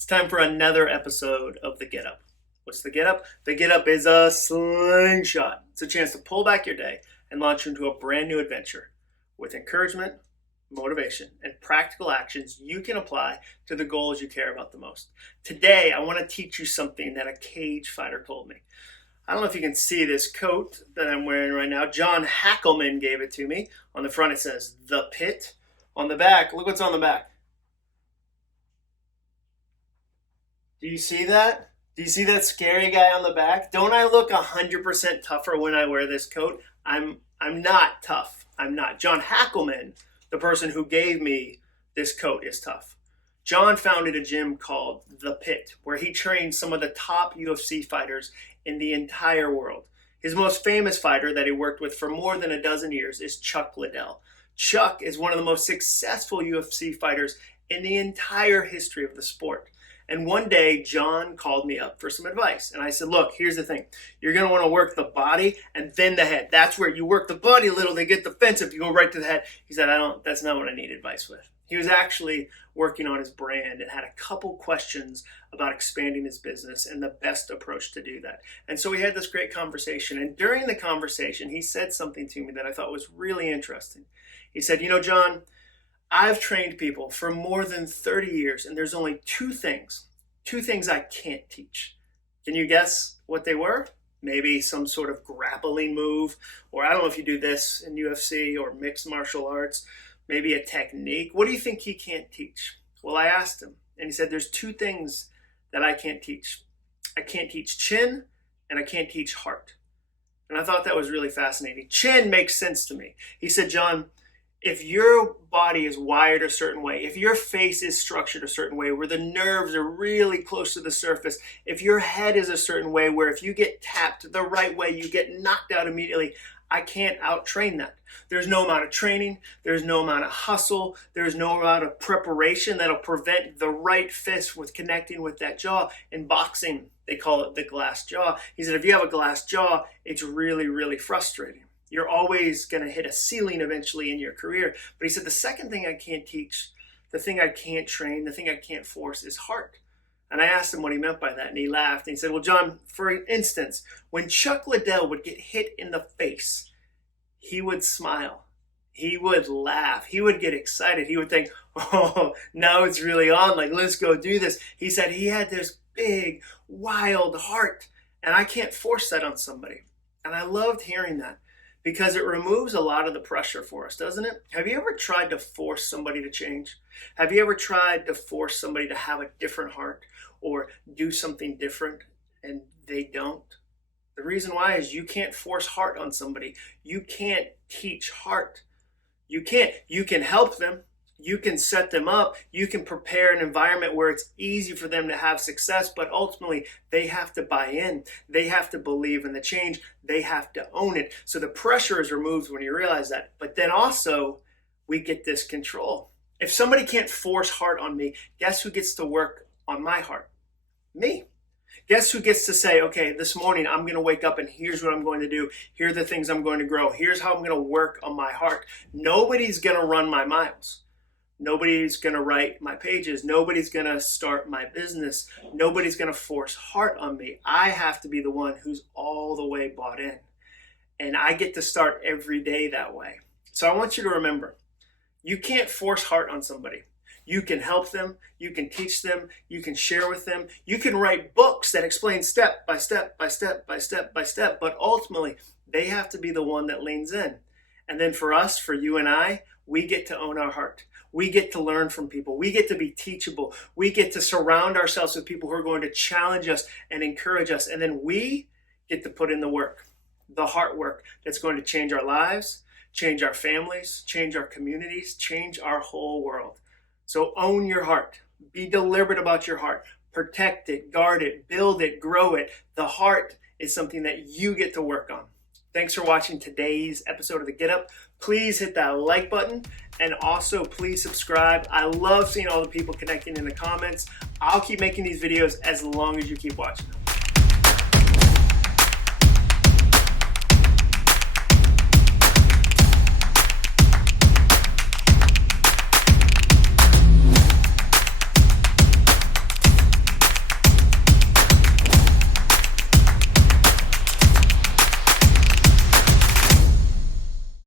It's time for another episode of The Get Up. What's the Get Up? The Get Up is a slingshot. It's a chance to pull back your day and launch into a brand new adventure with encouragement, motivation, and practical actions you can apply to the goals you care about the most. Today, I want to teach you something that a cage fighter told me. I don't know if you can see this coat that I'm wearing right now. John Hackelman gave it to me. On the front, it says The Pit. On the back, look what's on the back. Do you see that? Do you see that scary guy on the back? Don't I look 100% tougher when I wear this coat? I'm not tough. I'm not. John Hackelman, the person who gave me this coat, is tough. John founded a gym called The Pit, where he trained some of the top UFC fighters in the entire world. His most famous fighter that he worked with for more than a dozen years is Chuck Liddell. Chuck is one of the most successful UFC fighters in the entire history of the sport. And one day, John called me up for some advice. And I said, look, here's the thing. You're going to want to work the body and then the head. That's where you work the body a little, they get defensive, you go right to the head. He said, that's not what I need advice with. He was actually working on his brand and had a couple questions about expanding his business and the best approach to do that. And so we had this great conversation. And during the conversation, he said something to me that I thought was really interesting. He said, John, I've trained people for more than 30 years, and there's only two things I can't teach. Can you guess what they were? Maybe some sort of grappling move, or I don't know if you do this in UFC or mixed martial arts, maybe a technique. What do you think he can't teach? Well, I asked him, and he said, there's two things that I can't teach. I can't teach chin, and I can't teach heart. And I thought that was really fascinating. Chin makes sense to me. He said, John, if your body is wired a certain way, if your face is structured a certain way where the nerves are really close to the surface, if your head is a certain way where if you get tapped the right way, you get knocked out immediately, I can't out-train that. There's no amount of training, there's no amount of hustle, there's no amount of preparation that'll prevent the right fist with connecting with that jaw. In boxing, they call it the glass jaw. He said, if you have a glass jaw, it's really, really frustrating. You're always going to hit a ceiling eventually in your career. But he said, the second thing I can't teach, the thing I can't train, the thing I can't force is heart. And I asked him what he meant by that, and he laughed. And he said, well, John, for instance, when Chuck Liddell would get hit in the face, he would smile. He would laugh. He would get excited. He would think, oh, now it's really on. Like, let's go do this. He said he had this big, wild heart, and I can't force that on somebody. And I loved hearing that, because it removes a lot of the pressure for us, doesn't it? Have you ever tried to force somebody to change? Have you ever tried to force somebody to have a different heart or do something different and they don't? The reason why is you can't force heart on somebody. You can't teach heart. You can't. You can help them. You can set them up. You can prepare an environment where it's easy for them to have success, but ultimately they have to buy in. They have to believe in the change. They have to own it. So the pressure is removed when you realize that. But then also we get this control. If somebody can't force heart on me, guess who gets to work on my heart? Me. Guess who gets to say, okay, this morning I'm going to wake up and here's what I'm going to do. Here are the things I'm going to grow. Here's how I'm going to work on my heart. Nobody's going to run my miles. Nobody's going to write my pages. Nobody's going to start my business. Nobody's going to force heart on me. I have to be the one who's all the way bought in. And I get to start every day that way. So I want you to remember, you can't force heart on somebody. You can help them. You can teach them. You can share with them. You can write books that explain step by step by step by step by step. But ultimately, they have to be the one that leans in. And then for us, for you and I, we get to own our heart. We get to learn from people. We get to be teachable. We get to surround ourselves with people who are going to challenge us and encourage us. And then we get to put in the work, the heart work that's going to change our lives, change our families, change our communities, change our whole world. So own your heart. Be deliberate about your heart. Protect it, guard it, build it, grow it. The heart is something that you get to work on. Thanks for watching today's episode of The Get Up. Please hit that like button and also please subscribe. I love seeing all the people connecting in the comments. I'll keep making these videos as long as you keep watching them.